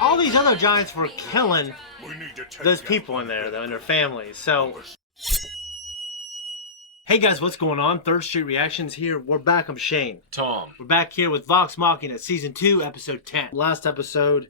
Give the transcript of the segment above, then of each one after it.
All these other giants were killing those people in there, though, and their families. So, hey guys, what's going on? Third Street Reactions here. We're back. I'm Shane. Tom. We're back here with Vox Machina Season 2, Episode 10. Last episode,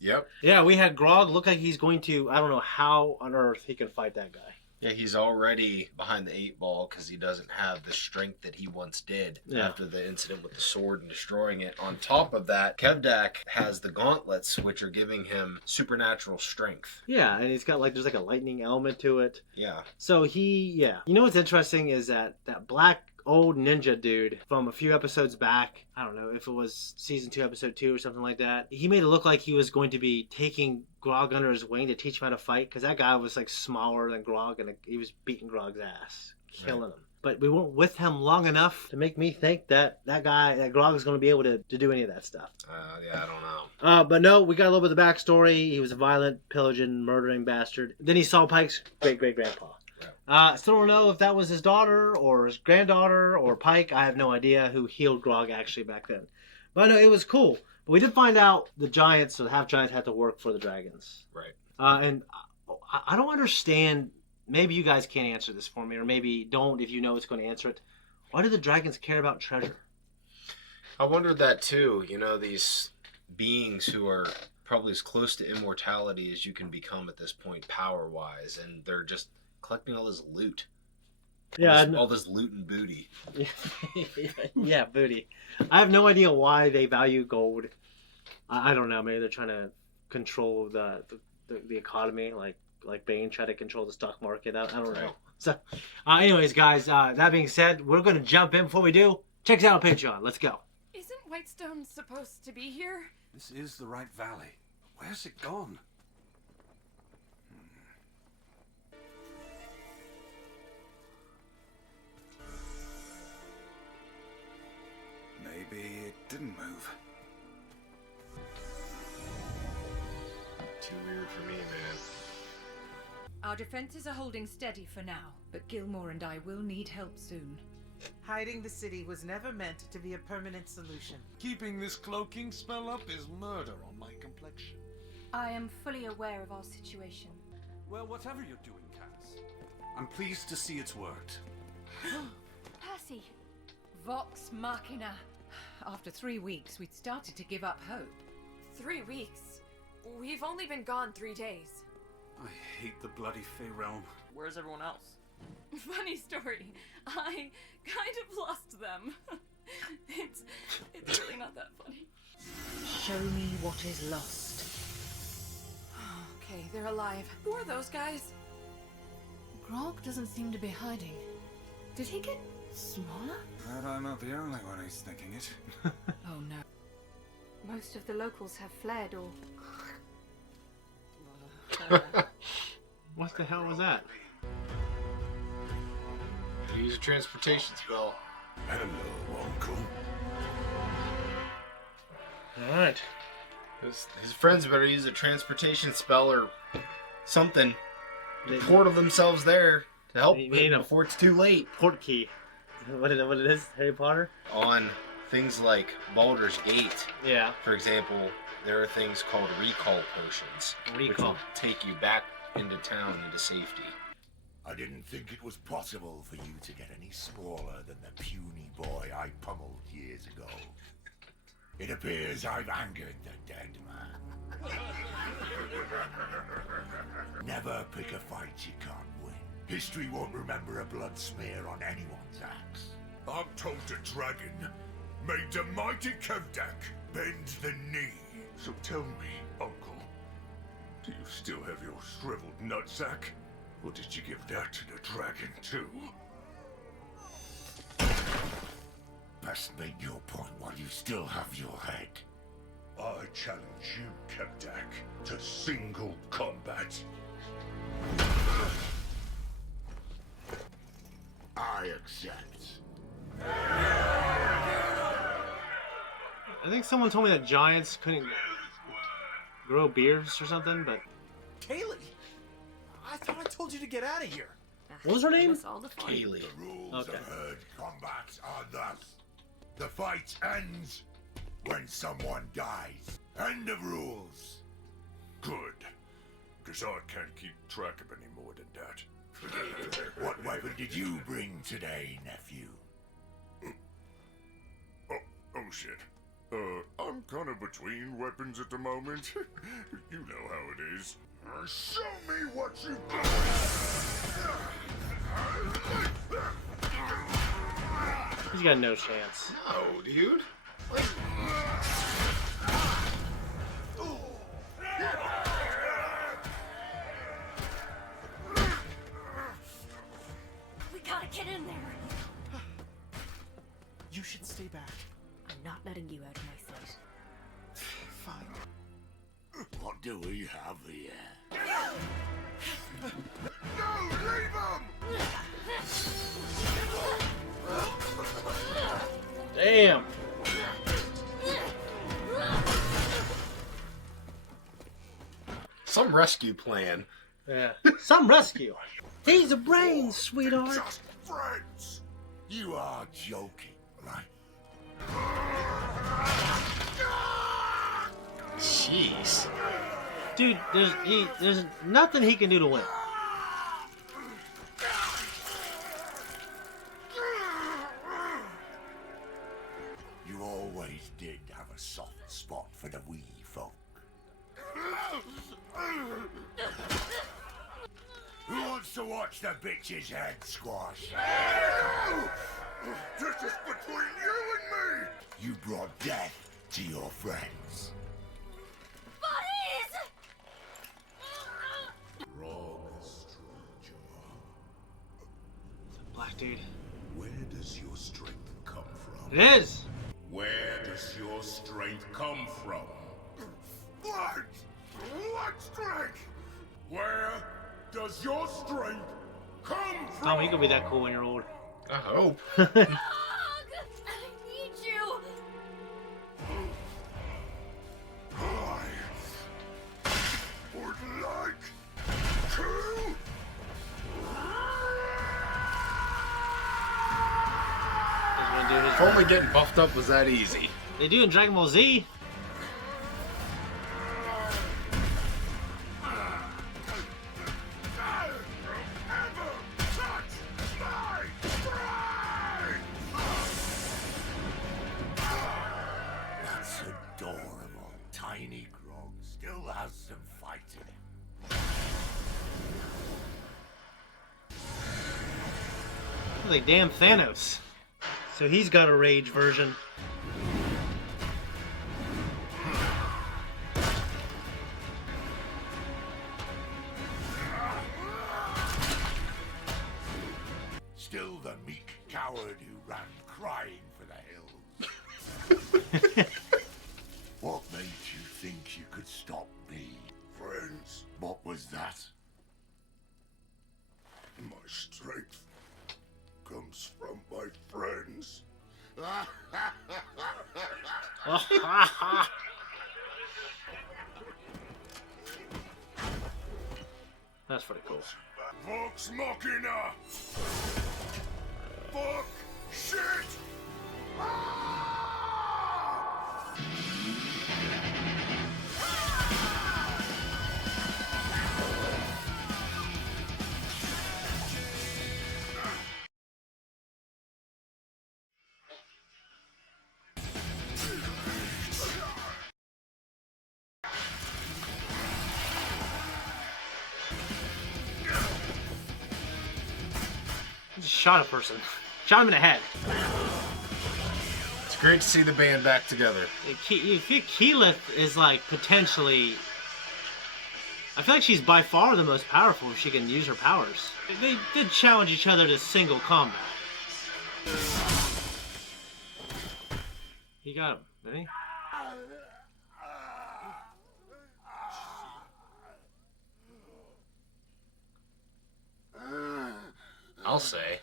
Yep. Yeah, we had Grog look like he's going to, I don't know how on earth he can fight that guy. Yeah, he's already behind the 8 ball because he doesn't have the strength that he once did after the incident with the sword and destroying it. On top of that, Kevdak has the gauntlets, which are giving him supernatural strength. Yeah, and he's got there's like a lightning element to it. Yeah. So You know what's interesting is that black old ninja dude from a few episodes back, I don't know if it was Season 2, Episode 2 or something like that, he made it look like he was going to be taking Grog under his wing to teach him how to fight, because that guy was like smaller than Grog and he was beating Grog's ass, killing him. But we weren't with him long enough to make me think that Grog is going to be able to do any of that stuff. Yeah, I don't know. But no, we got a little bit of the backstory. He was a violent, pillaging, murdering bastard. Then he saw Pike's great-great-grandpa. Still don't know if that was his daughter or his granddaughter or Pike. I have no idea who healed Grog actually back then. But no, it was cool. But we did find out the giants, or the half-giants, had to work for the dragons. Right. And I don't understand. Maybe you guys can't answer this for me, or maybe don't if you know it's going to answer it. Why do the dragons care about treasure? I wondered that too. You know, these beings who are probably as close to immortality as you can become at this point, power-wise, and they're just collecting all this loot. All this loot and booty. Yeah, booty. I have no idea why they value gold. I don't know. Maybe they're trying to control the economy, like Bane tried to control the stock market. I don't know. So, anyways, guys, that being said, we're going to jump in. Before we do, check us out on Patreon. Let's go. Isn't Whitestone supposed to be here? This is the right valley. Where's it gone? Maybe it didn't move. Too weird for me, man. Our defenses are holding steady for now, but Gilmore and I will need help soon. Hiding the city was never meant to be a permanent solution. Keeping this cloaking spell up is murder on my complexion. I am fully aware of our situation. Well, whatever you're doing, Cass, I'm pleased to see it's worked. Percy! Vox Machina. After 3 weeks, we'd started to give up hope. 3 weeks? We've only been gone 3 days. I hate the bloody Fey realm. Where's everyone else? Funny story. I kind of lost them. It's really not that funny. Show me what is lost. Okay, they're alive. Who are those guys? Grog doesn't seem to be hiding. Did he get smaller? Glad I'm not the only one who's thinking it. Oh no. Most of the locals have fled or... What the hell was that? Use a transportation spell. Hello, Uncle. Alright. His friends better use a transportation spell or something. Portal themselves there to help before it's too late. Port key. What it is? Harry Potter? On things like Baldur's Gate, Yeah. for example, there are things called recall potions. Which Recall. will take you back into town into safety. I didn't think it was possible for you to get any smaller than the puny boy I pummeled years ago. It appears I've angered the dead man. Never pick a fight you can't win. History won't remember a blood smear on anyone's axe. I'm told the dragon made the mighty Kevdak bend the knee. So tell me, Uncle, do you still have your shriveled nutsack? Or did you give that to the dragon, too? Best make your point while you still have your head. I challenge you, Kevdak, to single combat. I accept. I think someone told me that giants couldn't grow beards or something, but... Kaylee! I thought I told you to get out of here. What was her name? Kaylee. The rules Okay. of herd combat are thus. The fight ends when someone dies. End of rules. Good. Because I can't keep track of any more than that. What weapon did you bring today, nephew? Oh shit. I'm kind of between weapons at the moment. You know how it is. Show me what you got! He's got no chance. No, dude. We gotta get in there. You should stay back. I'm not letting you out of my sight. Fine. What do we have here? No, leave him! Damn. Some rescue plan. Yeah. Some rescue. These are brains, sweetheart. Just friends! You are joking, right? Jeez. Dude, there's nothing he can do to win. You always did have a soft spot for the wee folk. Who wants to watch the bitch's head squash? This is between you and me! You brought death to your friends. Buddies! Wrong, stranger. Black dude. Where does your strength come from? It is. Where does your strength come from? What? What strength? Where does your strength come from? Tom, you could be that cool when you're old. I hope. Dog! I need you! I would like to... He's gonna do his If only getting buffed up was that easy. They do in Dragon Ball Z. That's adorable. Tiny Grog still has some fight in him. Like damn Thanos. So he's got a rage version. Still the meek coward who ran crying for the hills. What made you think you could stop me? Friends, What was that? my strength comes from my friends. That's pretty cool. Vox Machina! Fuck! Shit! He just shot a person. Shot him in the head. It's great to see the band back together. You think Keyleth is like potentially... I feel like she's by far the most powerful if she can use her powers. They did challenge each other to single combat. He got him, didn't he? I'll say.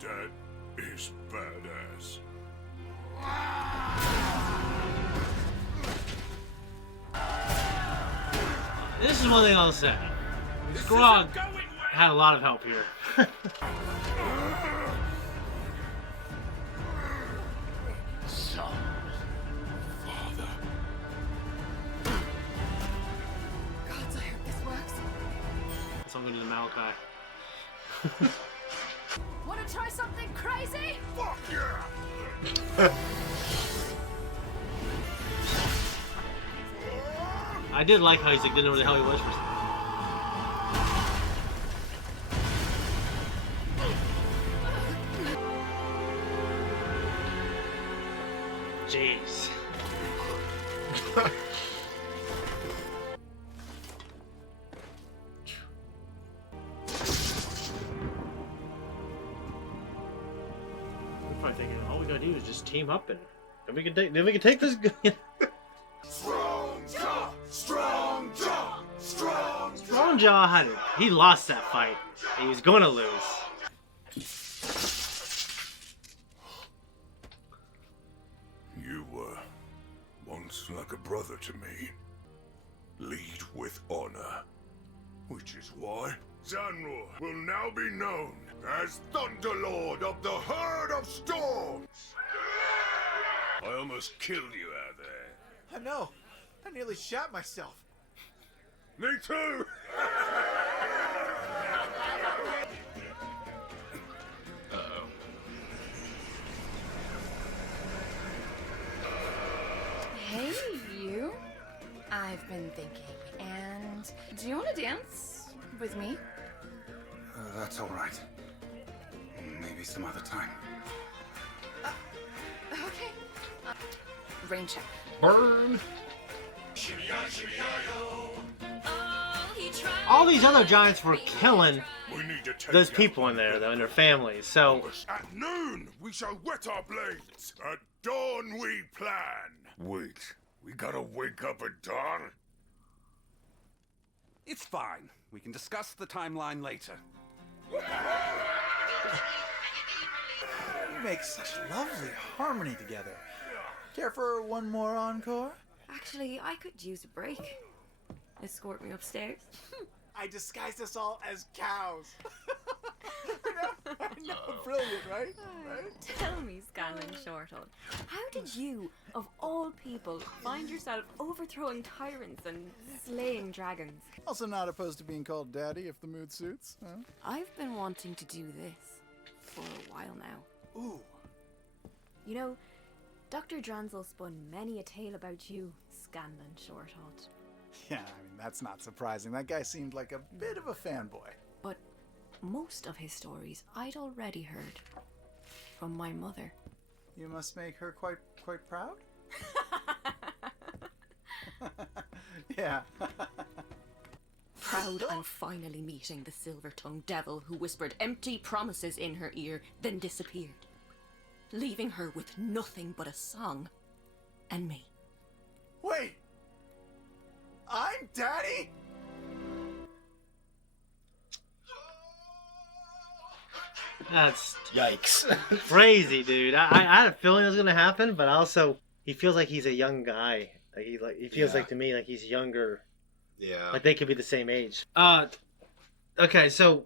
That is badass. This is one thing I'll say. Grog had a lot of help here. Want to try something crazy? Fuck yeah! I did like how he's like, didn't know where the hell he was for a second. Jeez. I'm probably thinking all we gotta do is just team up and then we can take this. Strong jaw! Strong jaw! Strong jaw! Strong Jaw he lost that fight. He was gonna lose. You were once like a brother to me. Lead with honor. Which is why Zanror will now be known as Thunderlord of the Herd of Storms. I almost killed you out there. I know. I nearly shot myself. Me too! Uh-oh. Hey, you. I've been thinking, and do you want to dance with me? That's all right. Maybe some other time. Okay. Rain check. Burn! All these other giants were killing We need to take those out people in there, though, and their families. So At noon, we shall whet our blades. At dawn, we plan. Wait, we gotta wake up at dawn? It's fine. We can discuss the timeline later. You make such lovely harmony together. Care for one more encore? Actually, I could use a break. Escort me upstairs. I disguised us all as cows. I know, brilliant, right? Tell me, Scanlan Shorthall, how did you, of all people, find yourself overthrowing tyrants and slaying dragons? Also not opposed to being called daddy if the mood suits. Huh? I've been wanting to do this for a while now. Ooh. You know, Dr. Dranzel spun many a tale about you, Scanlan Shorthall. Yeah, I mean, that's not surprising. That guy seemed like a bit of a fanboy. But most of his stories I'd already heard from my mother. You must make her quite proud? Yeah. Proud and finally meeting the silver-tongued devil who whispered empty promises in her ear, then disappeared, leaving her with nothing but a song and me. Wait! I'm daddy? that's Yikes. crazy, dude. I had a feeling it was gonna happen, but also he feels like he's a young guy. He feels Yeah. like to me like he's younger. Yeah. Like they could be the same age. Okay, so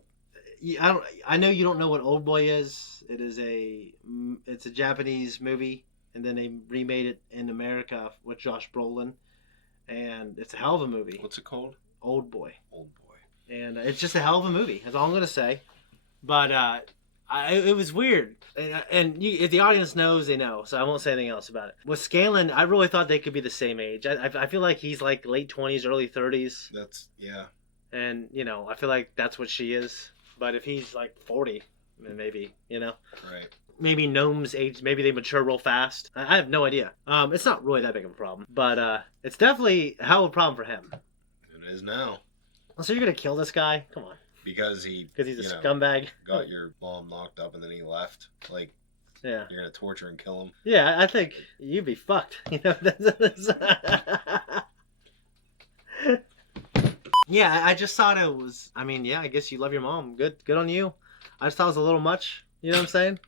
I know you don't know what Old Boy is. It's a Japanese movie, and then they remade it in America with Josh Brolin, and it's a hell of a movie. What's it called? Old Boy. Old Boy. And it's just a hell of a movie. That's all I'm gonna say. But it was weird, and if the audience knows, they know. So I won't say anything else about it. With Scanlan, I really thought they could be the same age. I feel like he's like late 20s, early 30s, Yeah. and I feel like that's what she is. But if he's like 40, then maybe Right. maybe gnomes age, maybe they mature real fast. I have no idea. It's not really that big of a problem, but it's definitely a hell of a problem for him. It is now. So you're gonna kill this guy? Come on. Because He's a you know, scumbag. got your mom knocked up and then he left. Like, Yeah. you're gonna torture and kill him. Yeah, I think you'd be fucked. Yeah, I just thought it was. I mean, yeah, I guess you love your mom. Good on you. I just thought it was a little much. You know what I'm saying?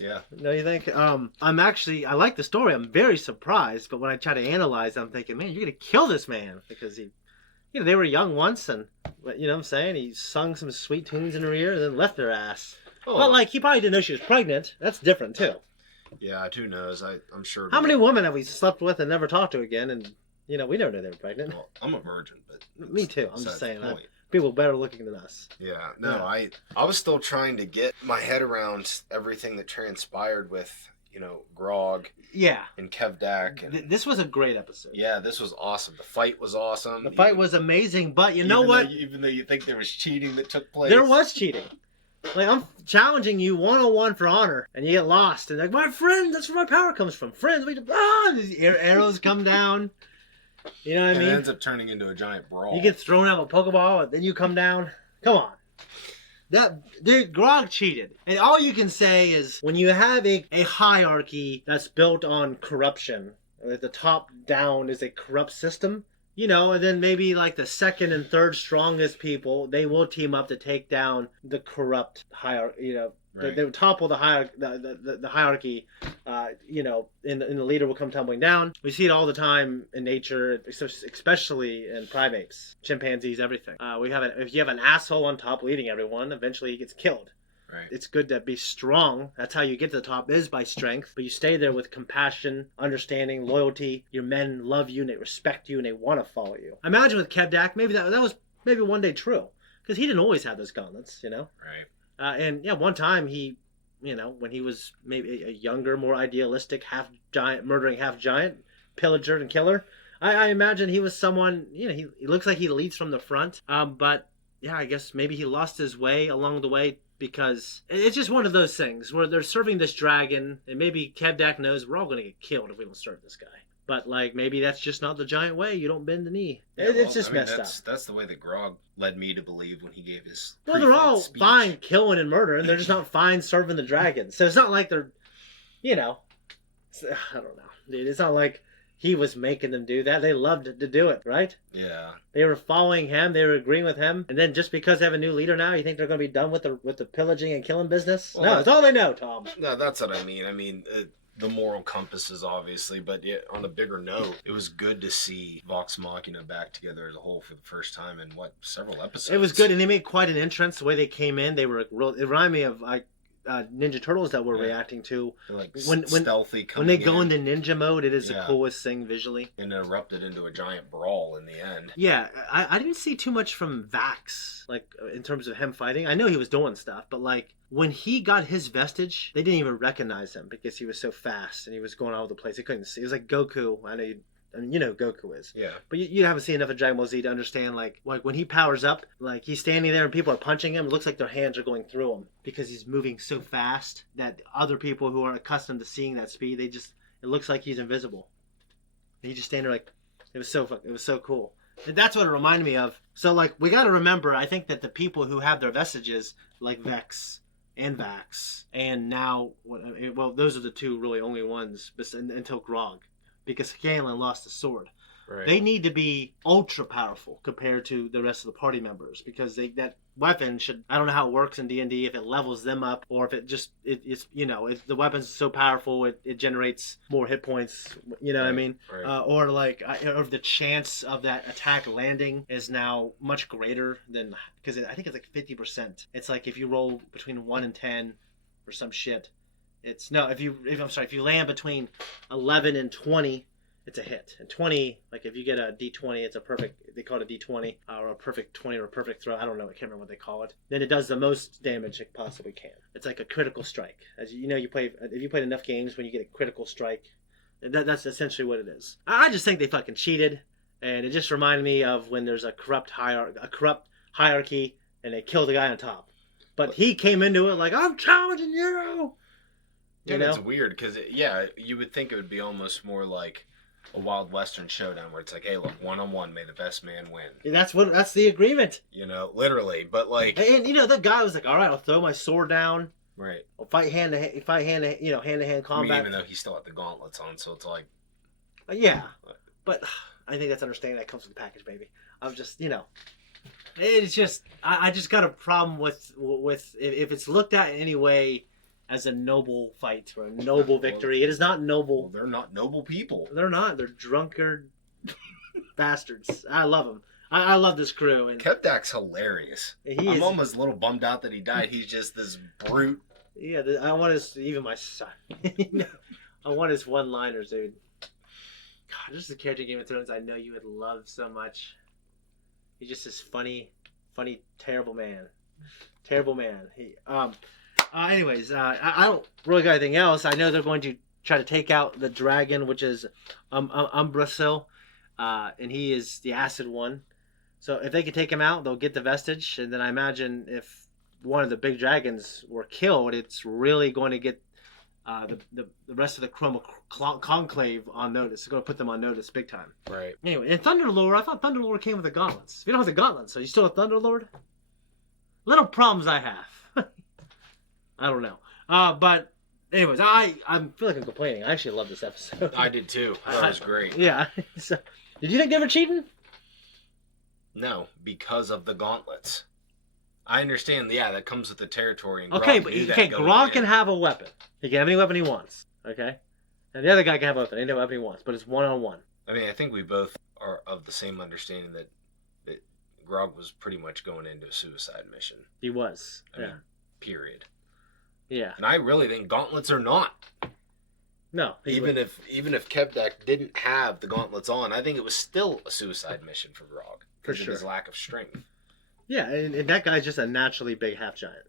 Yeah. No, you think? I like the story. I'm very surprised, but when I try to analyze, I'm thinking, man, you're gonna kill this man because they were young once, and you know what I'm saying? He sung some sweet tunes in her ear and then left their ass. Oh. But like, he probably didn't know she was pregnant. That's different too. Yeah, who knows? I'm sure. How many women have we slept with and never talked to again? And we never knew they were pregnant. Well, I'm a virgin, but Me too. I'm just besides saying. the point. people better looking than us. Yeah, no, I was still trying to get my head around everything that transpired with, Grog. Yeah. And Kevdak. And, this was a great episode. Yeah, this was awesome. The fight was awesome. The fight was amazing, but you know what? Even though you think there was cheating that took place. There was cheating. Like, I'm challenging you one-on-one for honor, and you get lost. And like, my friend, that's where my power comes from. Friends, these arrows come down. You know what I mean? It ends up turning into a giant brawl. You get thrown out of a Pokeball, and then you come down. Come on. Dude, Grog cheated. And all you can say is, when you have a hierarchy that's built on corruption, the top down is a corrupt system, and then maybe like the second and third strongest people, they will team up to take down the corrupt hierarchy, Right. They would topple the hierarchy, and the leader will come tumbling down. We see it all the time in nature, especially in primates, chimpanzees, everything. If you have an asshole on top leading everyone, eventually he gets killed. Right. It's good to be strong. That's how you get to the top, is by strength. But you stay there with compassion, understanding, loyalty. Your men love you and they respect you and they want to follow you. I imagine with Kevdak, maybe that was maybe one day true, because he didn't always have those gauntlets, Right. And one time he, when he was maybe a younger, more idealistic, half giant, murdering half giant, pillager and killer, I imagine he was someone, he looks like he leads from the front. But yeah, I guess maybe he lost his way along the way, because it's just one of those things where they're serving this dragon, and maybe Kevdak knows we're all going to get killed if we don't serve this guy. But maybe that's just not the giant way. You don't bend the knee. It's just messed up. That's the way that Grog led me to believe when he gave his. Well, they're all speech. fine killing and murdering. They're just not fine serving the dragon. So it's not like they're, I don't know, dude. It's not like he was making them do that. They loved to do it, right? Yeah. They were following him. They were agreeing with him. And then just because they have a new leader now, you think they're going to be done with the pillaging and killing business? Well, no, it's all they know, Tom. No, that's what I mean. The moral compasses, obviously, but on a bigger note, it was good to see Vox Machina back together as a whole for the first time in several episodes. It was good, and they made quite an entrance. The way they came in, they were real. It reminded me of Ninja Turtles that we're reacting to. When stealthy coming when they go into ninja mode, it is the coolest thing visually. And erupted into a giant brawl in the end. Yeah, I didn't see too much from Vax, in terms of him fighting. I know he was doing stuff, but when he got his vestige, they didn't even recognize him because he was so fast and he was going all over the place. They couldn't see. It was like Goku. I know you know who Goku is. Yeah. But you haven't seen enough of Dragon Ball Z to understand, when he powers up, he's standing there and people are punching him, it looks like their hands are going through him because he's moving so fast that other people who aren't accustomed to seeing that speed, it looks like he's invisible. And he just standing there it was so cool. And that's what it reminded me of. So, we got to remember, I think that the people who have their vestiges, like Vex and Vax, and now, those are the two really only ones until Grog, because Scanlan lost the sword. Right. They need to be ultra powerful compared to the rest of the party members, because that weapon should, I don't know how it works in D&D, if it levels them up or if it just, if the weapon's so powerful it generates more hit points, what I mean? Right. Or or the chance of that attack landing is now much greater than, because I think it's 50%. It's if you roll between 1 and 10 or some shit, if you land between 11 and 20, it's a hit. And 20, if you get a D20, it's a perfect, they call it a D20, or a perfect 20 or a perfect throw. I don't know. I can't remember what they call it. Then it does the most damage it possibly can. It's like a critical strike. As if you played enough games, when you get a critical strike, that's essentially what it is. I just think they fucking cheated. And it just reminded me of when there's a corrupt hierarchy and they kill the guy on top. But he came into it I'm challenging you! It's weird, because, you would think it would be almost more like a Wild Western showdown where it's hey, look, one-on-one, may the best man win. That's the agreement. Literally, but And the guy was all right, I'll throw my sword down. Right. I'll fight hand-to-hand combat. Even though he still had the gauntlets on, so it's yeah. But I think that's understanding that comes with the package, baby. I'm just, it's just, I just got a problem with if it's looked at in any way as a noble fight or a noble victory. It is not noble. Well, they're not noble people. They're not. They're drunkard bastards. I love them. I love this crew. And Kevdak's hilarious. I'm almost a little bummed out that he died. He's just this brute. Yeah, I want even my son. I want his one-liners, dude. God, this is a character in Game of Thrones I know you would love so much. He's just this funny Funny, terrible man. Terrible man. Anyways, I don't really got anything else. I know they're going to try to take out the dragon, which is Umbrasil, and he is the acid one. So if they could take him out, they'll get the vestige, and then I imagine if one of the big dragons were killed, it's really going to get the rest of the conclave on notice. It's going to put them on notice big time. Right. Anyway, and Thunderlord, I thought Thunderlord came with the gauntlets. If you don't have the gauntlets, are you still a Thunderlord? Little problems I have. I don't know. But anyways, I feel like I'm complaining. I actually love this episode. I did too. That was great. Yeah. So, did you think they were cheating? No, because of the gauntlets. I understand, that comes with the territory. And Okay, Grog but knew that going Grog in. can have a weapon. He can have any weapon he wants. Okay? And the other guy can have a weapon, any weapon he wants, but it's one-on-one. I mean, I think we both are of the same understanding that Grog was pretty much going into a suicide mission. He was. I mean, period. Yeah. And I really think gauntlets are not. No. Even if Kevdak didn't have the gauntlets on, I think it was still a suicide mission for Grog. For Because sure. of his lack of strength. Yeah, and that guy's just a naturally big half giant.